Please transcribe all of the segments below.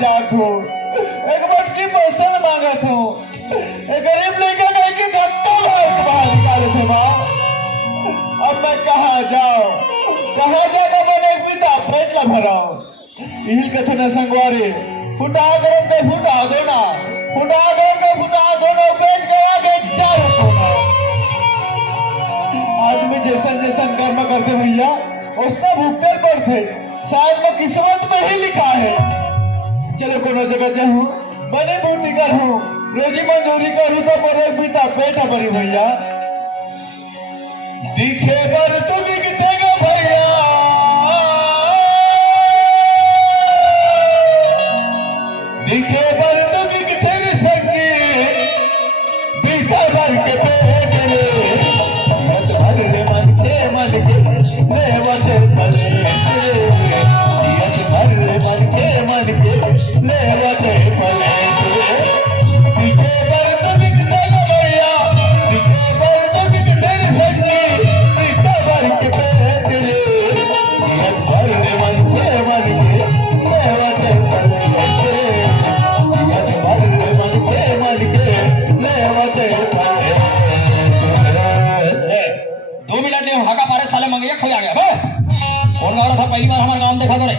जात हूँ, एक मटकी फसल मांगत हूँ, एक गरीब लड़का कह के धक्का बाहर निकाले थे माँ। अब मैं कहाँ जाऊँ, कहाँ जाकर मैंने एक बिता पेट ला भराऊँ। यही कथे न संगवारी, फुटा गरम पे फुटा दो ना, फुटा गरम पे फुटा दो ना, पेट गया के चार सोना। आदमी जैसा जैसा कर्म करते भैया उसका भुगतान पर थे, शायद मैं किस्मत में ही लिखा है। चलो कोनो जगह जाऊँ, बने बूटी कर हूँ, रोजी मंजूरी करूँ तो मेरे पिता पेटा भरी भैया। दिखे पर तू दिखतेगा भैया, दिखे पर तू दिखतेगा संगी, बीता भर के पेट रे, मत भर ले मन के ले वते भले से, दियत भर ले मन के ले वते भले से। दिखे पर तू दिखतेगा भैया, दिखे पर तू दिखतेगा संगी, बीता भर के पेट रे, दियत भर ले मन के ले वते भले से, दियत भर ले मन के ले वते भले से। 2 मिनट नहीं हाका मारे साले मंगैया खा गया बे। कौन गा रहा था पहली बार हमारे गांव में देखा तो नहीं?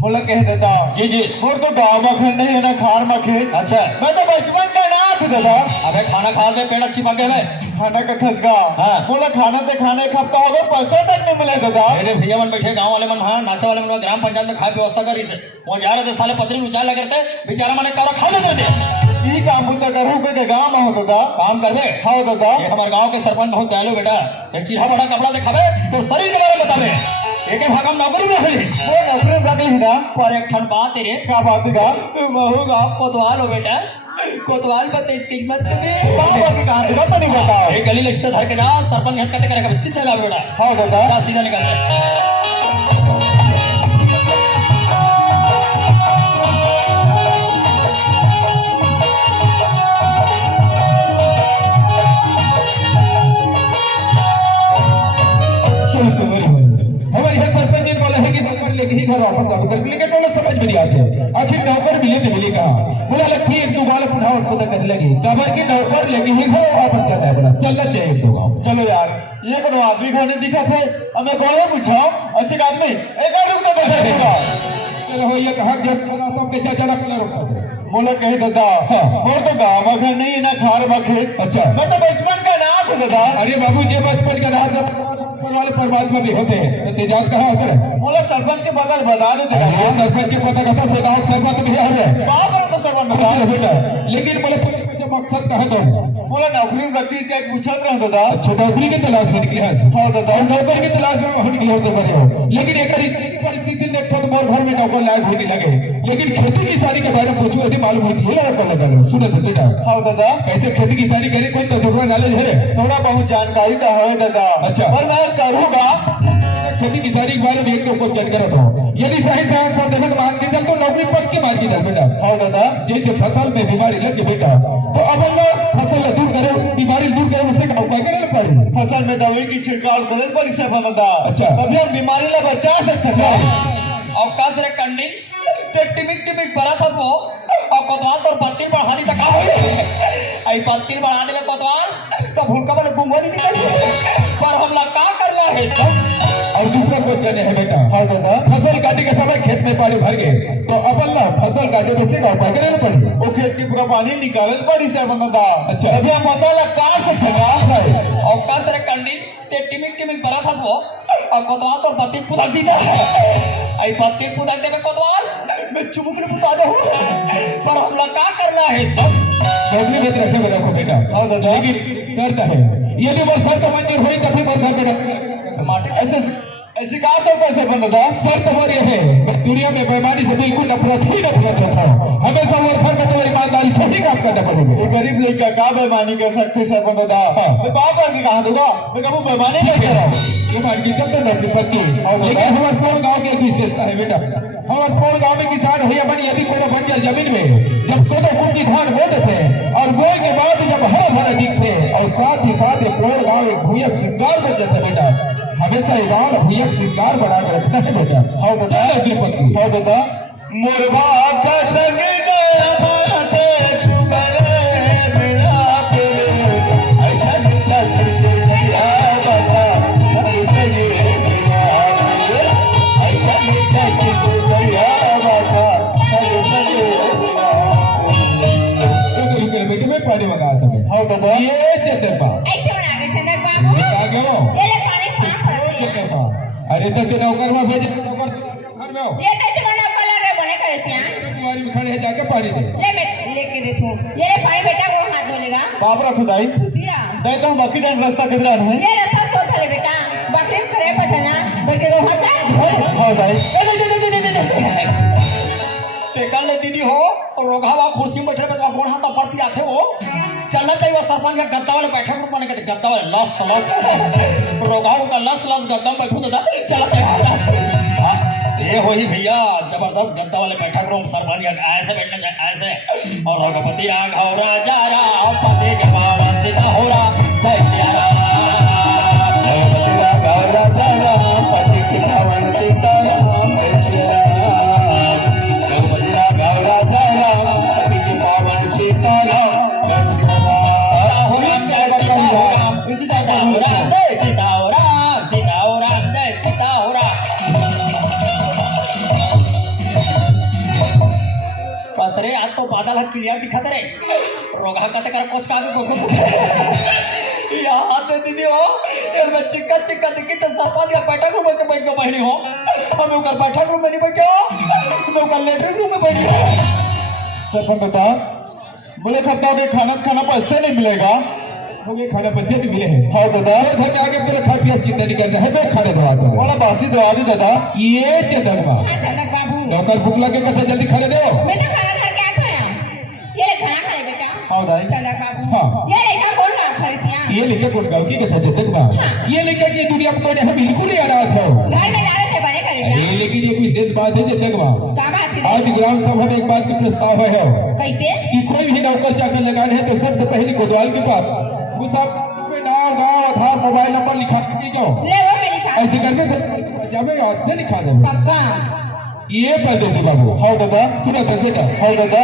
बोला कह देता जी जी। मोर तो गाँव मखन नहीं है ना खार मखे। अच्छा मैं तो बचपन का नाथ दादा। अबे खाना खा के पेट अच्छी पके है। खाना का थसगा। हाँ। बोला खाना ते खाने एक हफ्ता हो गया, पैसा तक नहीं मिला दादा। मेरे भैया मन बैठे गांव वाले मन वहाँ नाचा वाले मन ग्राम पंचायत में खाए व्यवस्था करी से वो जा रहे थे साले पत्री उचार लगे थे बेचारा मैंने कहा खा लेते थे। ई काम तो करूँ के गाँव में हो दादा। काम करबे हाँ दादा। ये हमारे गांव के सरपंच बहुत दयालु बेटा, एक चीहा बड़ा कपड़ा दिखावे तो शरीर के बारे में बतावे, एक भागम नौकरी में रही वो नौकरी में रख ली ना। पर एक ठन बात तेरे क्या बात है गा? महू गाँव कोतवाल हो बेटा, कोतवाल पर तेज कीमत में बाबा की कहानी का तो नहीं बताओ। एक गली से धर के ना सरपंच हट करते करेगा सीधा ला बेटा। हाँ दादा। जा सीधा निकलते हमारे यहाँ सरपंच जी बोला है कि नौकर लेके ही घर वापस आओ करके, लेकिन बोला समझ में नहीं आते। आखिर नौकर मिले तो मिले कहा? बोला लगती एक दो गाल पुनः और खुदा करने लगी, कबर की नौकर लेके ही घर वापस जाता है। बोला चलना चाहिए एक दो गाँव। चलो यार, ये कोनो आदमी घर नहीं दिखा थे, अब मैं कौन पूछा अच्छे आदमी एक रुक तो बैठा। चलो ये कहा जब कैसे अचानक रोका? बोला कहे दादा मोर तो गाँव मखन नहीं है ना खार मखे। अच्छा मैं तो बचपन का नाथ हूँ दादा। अरे बाबू जी बचपन का राज वाले परमात्मा भी होते हैं, तेजाब कहाँ होता है? बोला सरपंच के बदल बता देते सरपंच के पता कथा से गाँव सरपंच भी आ रहे बाप रे तो सरपंच बता बेटा, लेकिन बोले पूछे मकसद कहा तो? बोला नौकरी में रखती क्या पूछत रहे दादा। अच्छा नौकरी की तलाश में निकले हैं। हाँ दादा। और नौकर की तलाश में वहाँ निकले हो सकते हो, लेकिन एक परिस्थिति देखो तो मोर घर में नौकर लायक होने लगे, लेकिन खेती किसानी के बारे में पूछो यदि मालूम होती है नौकर लगा लो। सुनो तो बेटा। हाँ दादा। कैसे खेती किसानी करे कोई तजुर्बा नॉलेज है? थोड़ा बहुत जानकारी तो है दादा। अच्छा। और मैं करूँगा खेती किसानी के बारे में एक तो कुछ जानकारी हो, यदि सही साथ देखो तो मान के चल तो नौकरी पक्की मार के चल बेटा। हाँ दादा। जैसे फसल में बीमारी लग गई बेटा तो अब फसल दूर करो, बीमारी दूर करो, उससे उपाय करे पड़े। फसल में दवाई की छिड़काव करे पड़ी से दादा। अच्छा। तभी हम बीमारी ला बचा सकते हैं। अवकाश रे कंडी ते टिमिक टिमिक बड़ा था वो और कोतवाल तो पत्ती बढ़ानी तक आ गई। आई पत्ती बढ़ाने में कोतवाल तो भूलका वाले गुंगोनी निकल पर हमला का करना है तो? और दूसरा क्वेश्चन है बेटा। हाँ दादा। फसल काटे के समय खेत में पानी भर गए तो अब फसल काटे में से उपाय करे पड़े। वो खेत की पूरा पानी निकालल पड़ी से दादा। अच्छा। तभी हम मसाला काट सकते हैं। अवकाश रे कंडी ते टिमिक टिमिक बड़ा था वो और कोतवाल तो पत्ती पुदक दी था। आई पत्ती पुदक दे में कोतवाल मैं चुमुक ने पुता दो पर हमला का करना है तो? नौकरी में रखे में रखो बेटा। हाँ दादा। लेकिन शर्त है यदि वो शर्त मंजूर हुई तभी वो घर में रखो। ऐसे ऐसी कहा सब कैसे दादा? शर्त हमारी है दुनिया में बेईमानी से बिल्कुल नफरत ही नफरत रखो, हमेशा वो घर में तो ईमानदारी से ही काम करना पड़ेगा। ये गरीब लड़का का बेईमानी कर सकते सर दादा। मैं बाप करके कहा दादा मैं कभी बेईमानी नहीं कर रहा हूँ। ये मान के चलते नौकरी पत्नी, लेकिन हमारे पूर्ण गाँव की एक विशेषता है बेटा। हमारे पूर्ण गाँव में किसान हुई अपन यदि कोनो बंजर जमीन में जब कोनो कुंडी धान बोते थे और बोए के बाद जब हरा भरा दिखते और साथ ही पूर्ण गाँव एक भूयक श्रृंगार बन जाता बेटा। हमेशा गाँव भूयक श्रृंगार बना कर रखना है बेटा। हाँ दादा। नौकरी पत्नी। हाँ दादा। मुरबा का संग गया बाटे सुबरे मेरा तेरे ऐसा छत से गया बाबा ऐसा ये मेरा ऐसा छत से गया बाबा ऐसा ये बेटे में पानी मंगा तुम्हें हाँ दादा ये चंद्रमा ऐसे बनावे चंदर बाबू आ गयो ये ले पानी पाप पड़ती है चंद्रमा अरे तो के नौकर में भेज नौकर घर में हो ये तो तुम्हारा कलर है बने करे थे तुम्हारी में खड़े है जाके पानी दे ले मैं लेके दे तू ये ले पानी बेटा को हाथ धोलेगा बाबरा खुदाई खुशिया दाई तो बाकी टाइम रास्ता किधर है ये रास्ता तो चले बेटा बकरी करे पतना बल्कि वो होता है हाँ दाई टेकल ले दीदी हो और रोगावा कुर्सी में बैठे तो कौन हाथ पड़ती आते हो चलना चाहिए सरपंच का गद्दा वाले बैठे को बने कहते गद्दा वाले लस लस रोगाव का लस लस गद्दा में बैठू तो चला चाहिए ये हो ही भैया जबरदस्त गद्दा वाले बैठा करो सरपंच ऐसे बैठना चाहिए ऐसे और रघुपति राघव राजा राम पति के पावन सीता हो रहा जय सिया राम राजा राम पति की पावन सीता राम जय सिया राम रघुपति राघव राजा राम पति की पावन सीता राम जय सिया रे आज तो बादल क्लियर दिखाते रे रोगा कते कर कोच का को यहाँ आते दीदी हो यार मैं चिक्का चिक्का दिखी तो सरपंच का बैठक रूम में बैठ के बहनी हो और मैं कर बैठक रूम में नहीं बैठे हो मैं कर लेटरिन रूम में बैठी हो सरपंच बता बोले खाता के खाना पैसे नहीं मिलेगा मुझे खाना बच्चे भी मिले हैं हाँ दादा घर में आके तेरे खा पिया चिंता नहीं करना है मैं खाने दवा दूंगा बोला बासी दवा दी दादा ये चंद्रमा हां चंदर बाबू नौकर भूख लगे कथा जल्दी खाने दो मैं तो खाना खा के आता हूं ये ले खाना खाए बेटा हाँ दाई चंदर बाबू हाँ। ये लेका कौन काम खरीदिया ये लेके कौन गाँव की कथा चंद्रमा ये लेके की दुनिया में कोई नहीं बिल्कुल ही आ रहा था घर में लारे थे बने करेगा अरे लेकिन ये विशेष बात है चंद्रमा का बात है आज ग्राम सभा में एक बात की प्रस्ताव है कैसे कि कोई भी नौकर चाकर लगाने हैं तो सबसे पहले कोतवाल के पास वो सब नाम गाँव आधार मोबाइल नंबर लिखा के क्यों ले वो में लिखा ऐसे करके जब आज से लिखा देंगे पक्का ये परदेसी बाबू हाँ दादा सुना था बेटा हाँ दादा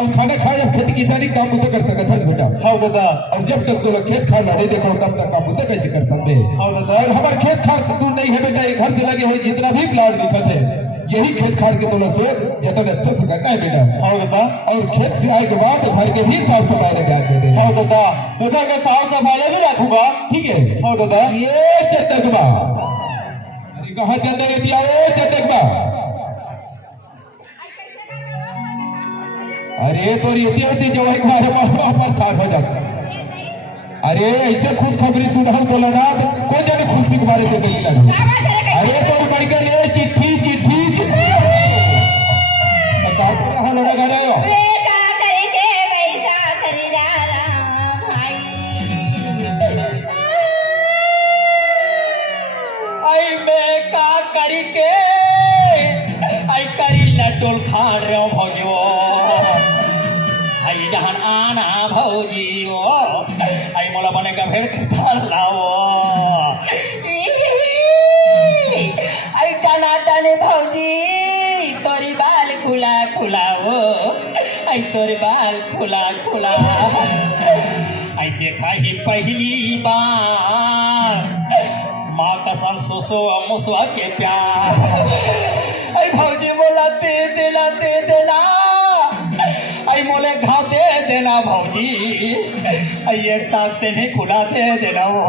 अब खाना खाए जब खेती किसानी काम तो कर सकते हैं बेटा हाँ दादा और जब तक तो लोग खेत खाना नहीं देखो तब तक काम तो कैसे कर सकते हैं हाँ दादा और हमारे खेत खार दूर नहीं है बेटा ये घर से लगे हुए जितना भी प्लाट लिखत है यही खेत खार के तो सोच जतन अच्छे से करना है बेटा हाँ दादा और खेत से आए के बाद घर के भी साफ सफाई लगा के दे हाँ दादा दादा के साफ सफाई भी रखूंगा ठीक है हाँ दादा ये चटकबा अरे कहाँ चंदन दिया ये चटकबा अरे तो रेती होती जो एक बार पर साथ हो जाता अरे ऐसे खुशखबरी सुना बोला ना तो कोई जाने खुशी के बारे से देखता अरे तो बढ़ के लिए चिट्ठी चिट्ठी चिट्ठी बता तो रहा लड़ा गा रहे हो बेटा करेंगे बेटा करेगा राम भाई आई मैं का करी के आई करी लड्डू खा रहे हो भौजी आई डहन आना भौजी आई मोला बने का भेड़ का लाओ आई टाना टाने भौजी तोरी बाल खुला खुलाओ आई तोरी बाल खुला खुला आई देखा ही पहली बार माँ कसम सुसो मुसवा के प्यार आई भौजी बोला दे देला आई मोले घाव दे देना भौजी आई एक साथ से नहीं खुला दे देना वो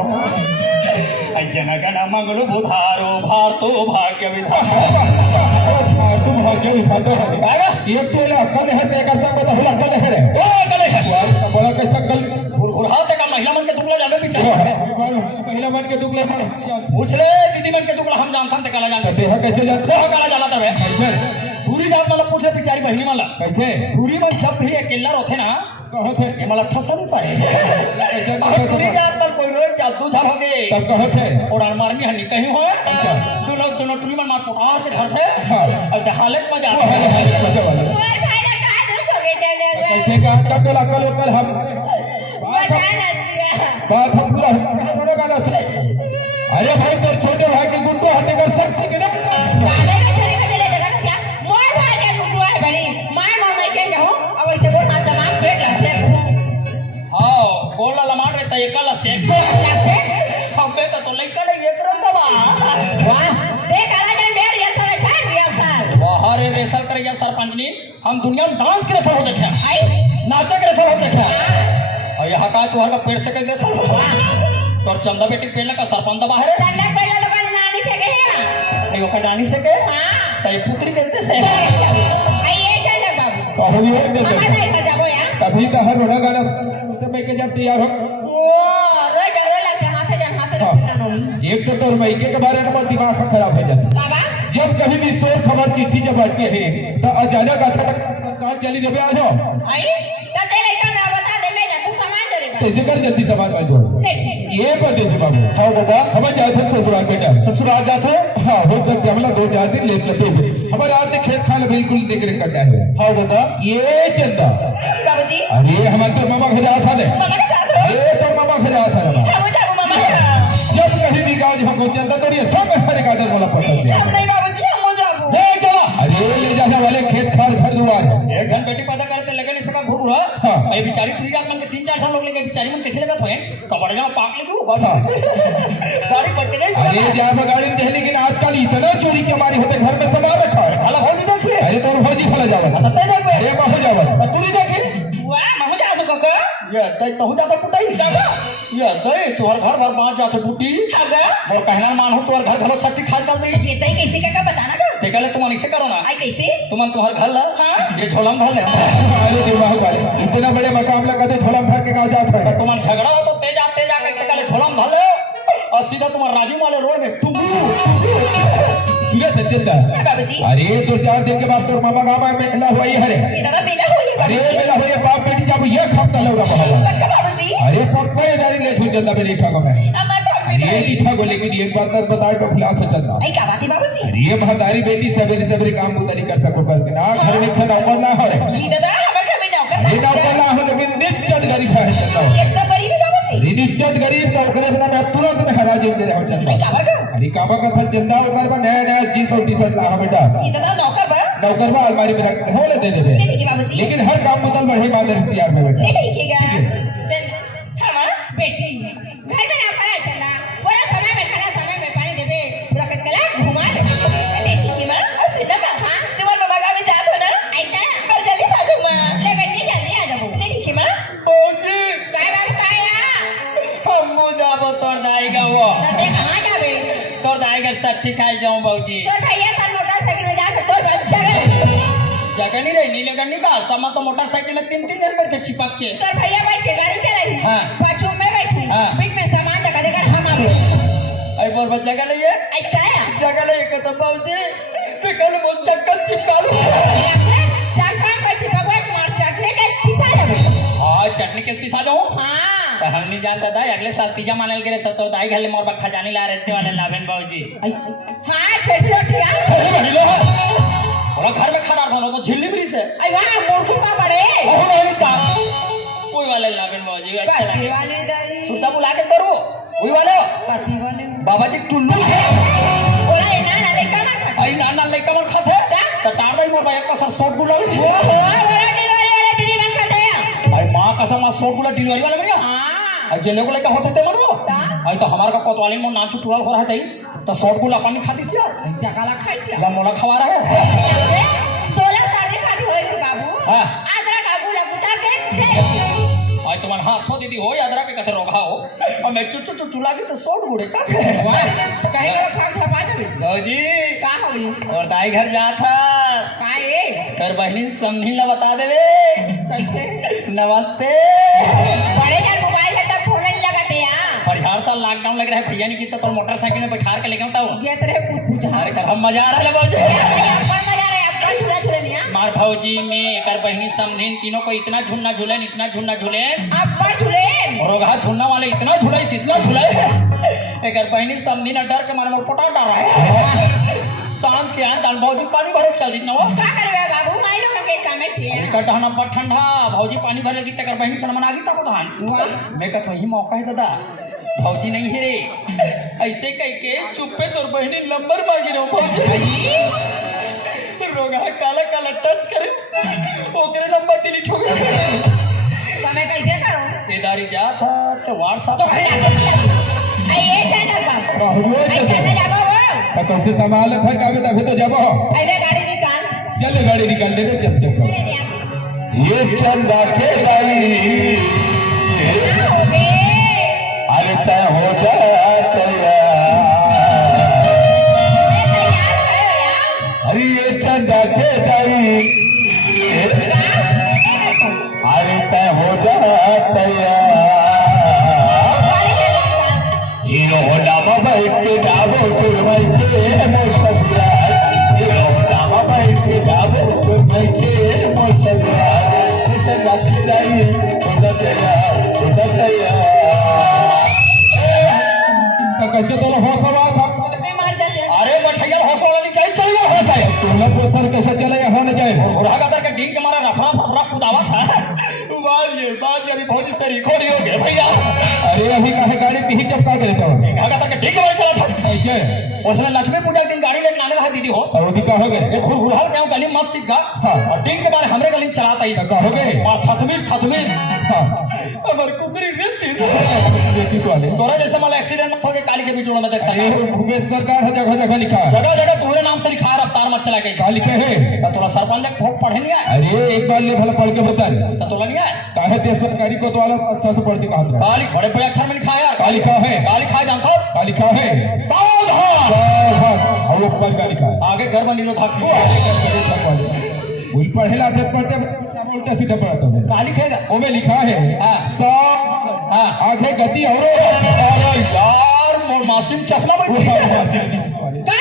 आई जनगण मंगल बुधारो भारतो भाग्य विधाता तुम भाग्य उठाते हो ये तेरे अक्कल है ते करता तो होला अक्कल है रे तो गले है बोला कैसा कल घुरघुराते का महिला मन के दुगला जाने पीछे महिला मन के दुगला पूछ ले दीदी मन के दुगला हम जानते हैं काला जानते देह कैसे जाते तो काला जाना तबे कैसे पूरी जात वाला पूछ ले पिचारी बहनी वाला कैसे पूरी मन जब भी अकेला रहते ना कहत है ये मला ठसा नहीं पाए पूरी जात पर कोई रोज जादू झाल हो गए तब कहत है और मारनी हनी कहीं हो दोनों टूरी मन मार पटार के धर थे ऐसे हालत में जाते हैं तुम्हारे भाई ने कहा दुख हो गए चंदर कैसे का का तो अकल उकल हम बता ना दिया बात हम पूरा होने का ना अरे भाई तेरे छोटे भाई के गुंडो हटे कर सकती कि नहीं गाने में चले गए ले जगह क्या मोर भाई के गुरु हमके तो लइका नहीं एक रंग दबा वाह देख आला जान ढेर ये सब छाड़ दिया सर बाहर रेसल करिया सरपंचनी हम दुनिया में डांस के रेसल हो देखे आई नाचे के रेसल हो देखे और यहाँ का तुहर का पेड़ से के रेसल हो तोर चंदा बेटी पेड़ का सरपंच दबा है चंदा पहले तो नानी से कहिया आई ओकर रानी से के हां तई पुत्री कहते से आई ये चंदा बाबू कहू ये मामा नहीं कर जाबो यार कभी तो हर बड़ा गाना से मैं के जब तैयार हो ओ रोज रोज लगता हाथ से ना नोनी एक तो तोर मैके के बारे में दिमाग खराब हो जाता बाबा जब कभी भी शोर खबर चिट्ठी जब आती है तो अचानक आता तक चली देवे आ जाओ आई तो ते लइका ना बता दे मैं जा तू समाज रे बाबू कैसे कर जल्दी समाज में जोड़ ये परदेसी बाबू हाँ दादा हम जाए थे ससुराल बेटा ससुराल जाते हाँ हो सकता है हमला 2-4 दिन लेट लेते हुए हमारे आज ने खेत खाल बिल्कुल देख रेख करना है हाँ दादा ये चंदा बाबूजी अरे हमारे तो मामा घर आया था ने मामा के साथ हो ये तो मामा घर आया था ना हम जाबो मामा जब कहीं भी गाँव हमको चंदा तो ये सब हर गादर बोला पसंद है हम नहीं बाबूजी हम जाबो ले चला अरे ले जाने वाले खेत खाल घर दुआर है एक जन बेटी पैदा करते लगे नहीं सका घूर रहा हाँ। ये बिचारी पूरी जात मन के 3-4 साल लोग लेके बिचारी मन कैसे लगत होए कबड़ जाओ पाक लगी हो हाँ। गाड़ी पट के अरे जाए जहाँ पर गाड़ी में लेकिन आजकल इतना चोरी चमारी होते घर में सामान रखा है खाला भौजी देखिए अरे तो भौजी खाला जावा सत्ते देख बे अरे बाहु जावा तूरी देखी वाह मामा जा दो कका ये तई तहु जाता कुटाई जागा ये तई तोहर घर भर बांध जाते कुटी हागा और कहना मान हो तोहर घर घलो छट्टी खा चल दे ये तई कैसे का बताना का देखले तुम ऐसे करो ना आई कैसे तुम तोहर घर ला हाँ। ये झोलम भर ले अरे देवा वाले इतना बड़े मकाम लगा दे थोड़ा भर के गाँव जाता है तुम्हार झगड़ा हो तो तेज आते जाके कहले झोलम भर ले और सीधा तुम्हार राजीव वाले रोड में टुकू सूरत चंदा बाबूजी अरे 2-4 दिन के बाद तो मामा गाँव में मेला हुआ ही हरे ये दादा मिला हो ये अरे बाबूजी मेला हुआ बाप बेटी जब ये खपता लग रहा है पक्का बाबूजी अरे पर कोई गाड़ी ले छू चंदा मेरी ठगो में अम्मा तो ये मीठा को लेकिन एक बात तो बताए तो फिलहाल से चलना आई का बात है बाबूजी अरे ये महतारी बेटी सवेरे सवेरे काम उतारी कर सको करके ना घर में अच्छा नौकर ना हो ये दादा हमारे घर में नौकर ये नौकर ना हो लेकिन निश्चित गरीब है चलना एक तो गरीब है बाबूजी निश्चित गरीब नौकर बिना मैं तुरंत में हरा जो मेरे हो चलना आई का बात अरे कामा का था चंदा ओकर में नया नया जींस और टी शर्ट ला बेटा ये दादा नौकर बा नौकर में अलमारी में रख हो ले दे दे ले ठीक है बाबूजी लेकिन हर काम बदल बढ़े बाद इख्तियार में बेटा ले ठीक है चल हम बैठे ही घर में ना खाया चला पूरा समय में खाना समय में पानी देवे पूरा कला घुमा ले ठीक है मां सुन ना हां तुम्हारे बाबा का भी जात हो ना आइता और जल्दी आ जाओ मां ले बेटी जल्दी आ जाओ ले ठीक है मां भौजी काय बात पाया हम जाबो तोर दाई का वो दादा कहां जावे तोर दाई का सट्टी खाई जाऊं भौजी तो भैया का मोटरसाइकिल में जाके तो जगह जगह नहीं रही नीले गन्नी का समा तो मोटरसाइकिल में 3-3 जन बैठे चिपक के तो भैया बैठ के गाड़ी चलाई हाँ। पाछू में बैठू हाँ। बीच में सामान जगह देकर हम आवे आई पर बच्चा का लिए आई क्या जगह नहीं के तो भौजी ते कल मोल चक्कर चिपका लो चार काम करती भगवान मार चटने के पिता जावे हां चटनी के पिसा जाऊं हां तो हम नहीं जानता था अगले साल तीजा मानल के सतो दाई घले मोर बा खजानी ला रहते वाले लाभन भौजी हां ठेठी रोटी आ अरे भइलो थोड़ा घर में खड़ा रहो तो झिल्ली ब्रिज है आई वाह मुर्गी का बड़े ओहो नहीं का कोई वाले लाभन भौजी अच्छा पति लगे वाले दाई सुता बुला के करो कोई वाले पति वाले बाबा जी टुल्लू ओला ना ना लेका मत आई नाना लेके मन खाते तो टार दई मोर बा एक पास शॉट गुला ओ हो ओला डिलीवरी वाले दीदी बन कर दे आई मां कसम ना शॉट गुला डिलीवरी वाले बढ़िया हां आई जेले को लेके होते ते मरो आई तो हमार का कोतवाली में नाच टुड़ल हो रहा है तो शॉट गुला पानी खाती सी जकाला खाई क्या या मोला खवा रहा है तोला सारे खाती होई बाबू हां आदरा काबू लगुटा के दे आज तुम्हारे हाथों दीदी हो याद रहा के कथे रोगा हो और मैं चुचु चुचु लागी तो शॉट गुड़े का कहीं का खाम छपा देबे लो जी का होई और दाई घर जा था का ए कर बहनी समझी ला बता देवे कैसे नमस्ते बड़े यार मोबाइल है तब फोन नहीं लगाते यार पर हर साल लॉकडाउन लग रहा है भैया नहीं कितना तो मोटरसाइकिल में बैठा के लेके आता हूँ ये तरह पूछ अरे कर हम मजा आ रहा है भौजी छुरा छुरा नहीं मार भौजी में कर बहनी समझीन तीनों को इतना झुन्ना झूले आप पर झूले रोगा झुन्ना वाले इतना झुलाई इतना झुलाई एक बहनी समझीन डर के मारे मोर पोटा डाल रहा है सांझ के आन दान भौजी पानी भरे चल जितना वो का करबे बाबू माइनो के काम है छे का डहना पर ठंडा भौजी पानी भरे लगी तकर बहनी सनमन आगी तब धान मैं कहत वही मौका है दादा भौजी नहीं है रे ऐसे कह के चुप्पे तोर बहनी नंबर मांगी रहो भौजी रोगा काला काला टच करे ओकरे नंबर डिलीट हो गया तो मैं कैसे करूं खरीदारी जात था तो व्हाट्सएप तो ये जाना बाप बहुए आई तो जाना जाबो वो तो कैसे संभाल था काबे तभी तो जब पहले गाड़ी निकाल चल गाड़ी निकाल ले रे चल चल अरे यार ये चंदा के दाई क्या हो बे अरे तय हो जा तैयार मैं तैयार है यार अरे ये चंदा के दाई अरे तय हो जा तैयार हीरो होंडा में बैठ के जाबो तुरमई के मोर ससुराल हीरो होंडा में बैठ के जाबो तुरमई के मोर ससुराल चंदा के दाई होता तैयार तो कैसे तो हो सवा सब मैं मर जाते अरे मठैया हौसला वाली चाहिए चलिए हो जाए तुमने पोथर कैसे चले हो न जाए बुढ़ा का करके डीन के मारा रफरा फफरा कुदावा था बाज यारी भौजी से रिकॉर्ड हो गया भैया अरे अभी काहे गाड़ी पीछे चपका करे तो बुढ़ा का करके डीन के मारा चला था ऐसे उसमें लक्ष्मी पूजा के दिन गाड़ी लेके आने वाला दीदी हो और भी का हो गए एक खुरहुरहल गांव गली मस्त सीख गा हाँ। और डीन के बारे हमरे गली में चलाता ही का हो गए और थथमीर हां अमर कुकरी रेती देखी तो आले तोरा जैसे माला एक्सीडेंट मत हो के काली के बीच में देखता अरे भूपेश सरकार है जगह जगह लिखा है जगह जगह तुम्हारे नाम से लिखा है रफ्तार मत चला गई का लिखे है तो तोरा सरपंच को पढ़े नहीं आया अरे एक बार ले भला पढ़ के बता तो तोला नहीं आया काहे ते सरकारी को तो वाला अच्छा से पढ़ के कहा था काली बड़े बड़े अक्षर में लिखा है यार का लिखा है काली खा जानता हो का लिखा है सावधान और ऊपर का लिखा है आगे घर में निरोधक भूल पढ़ेला देख पढ़ते उल्टा सीधा पढ़ता हूं काली खाएगा ओमे लिखा है हाँ। सब हाँ। आगे गति और अरे यार मोर मासिम चश्मा बैठ का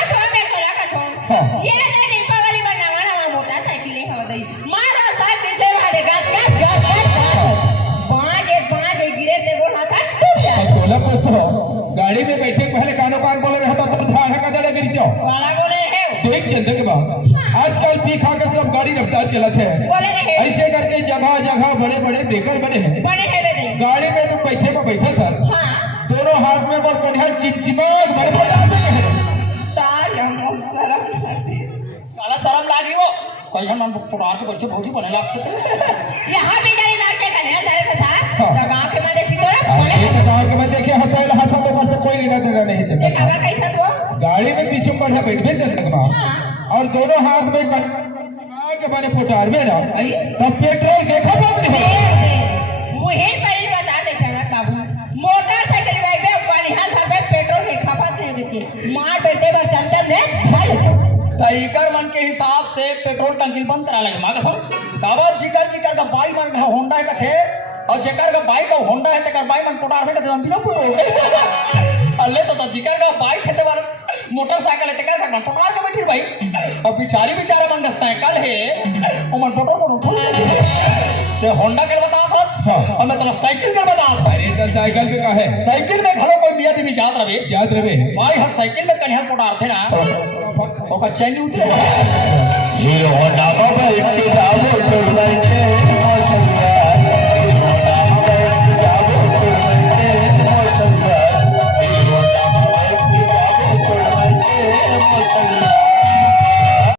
थोड़ा मैं करा का थोड़ा हाँ। ये ना दीपावली में नवा मोटरसाइकिल है दई मारा साथ के फेर वाले गात बाज गिरे ते गोल हाथ टूट जाए बोला तो गाड़ी में बैठे पहले कानो कान बोले रहता तो ध्यान है कदड़ गिर जाओ वाला बोले है देख चंदे के बाद आजकल पी खा के सब गाड़ी रफ्तार चलाते हैं बोले है ऐसे करके जगह जगह बड़े बड़े ब्रेकर बने हैं बने है दई गाड़ी में तो बैठा था हां दोनों हाथ में बोल कढ़िया चिमचिमाग बड़े बड़े डालते हैं तार हम शर्म साला शर्म लागी वो कहीं हम पुरार के बैठे भौजी बने लागते यहां भी जाने नाचे कन्या दरे के साथ हाँ। गांव के में देखी तो एक गाँव के मैं देखे हंसाइल हंसा तो से कोई लेना देना नहीं ये चलता खबर कैसा तो गाड़ी में पीछे बढ़ा बैठे चलते बा हाँ। और दोनों हाथ में के बने पोटार में ना तब पेट्रोल देखा बात नहीं मुहे पर बता दे चला काबू मोटरसाइकिल पे बनिहाल था पे पेट्रोल के खपत है के मार बेटे पर चंचल ने ढल तईकर मन के हिसाब से पेट्रोल टंकी बंद करा लगे मां कसम काबर जिकर का बाई मन होंडा का थे और जेकर का बाइक और होंडा है तेकर बाई मन पोटार थे हम बिना पुटो अल्ले तो जिकर का बाइक है तेवर मोटरसाइकिल है तेकर मन पोटार का बैठी भाई और बेचारा मन का साइकिल है ओ मन पेट्रोल थोड़ी ते होंडा के बता था हाँ। और मैं तेरा साइकिल का बता था अरे तो साइकिल पे का है साइकिल में घरों कोई मियां भी याद रहे याद रहे भाई हां साइकिल में कन्या पोटार थे ना ओका चैन उतरे हीरो होंडा में बैठ के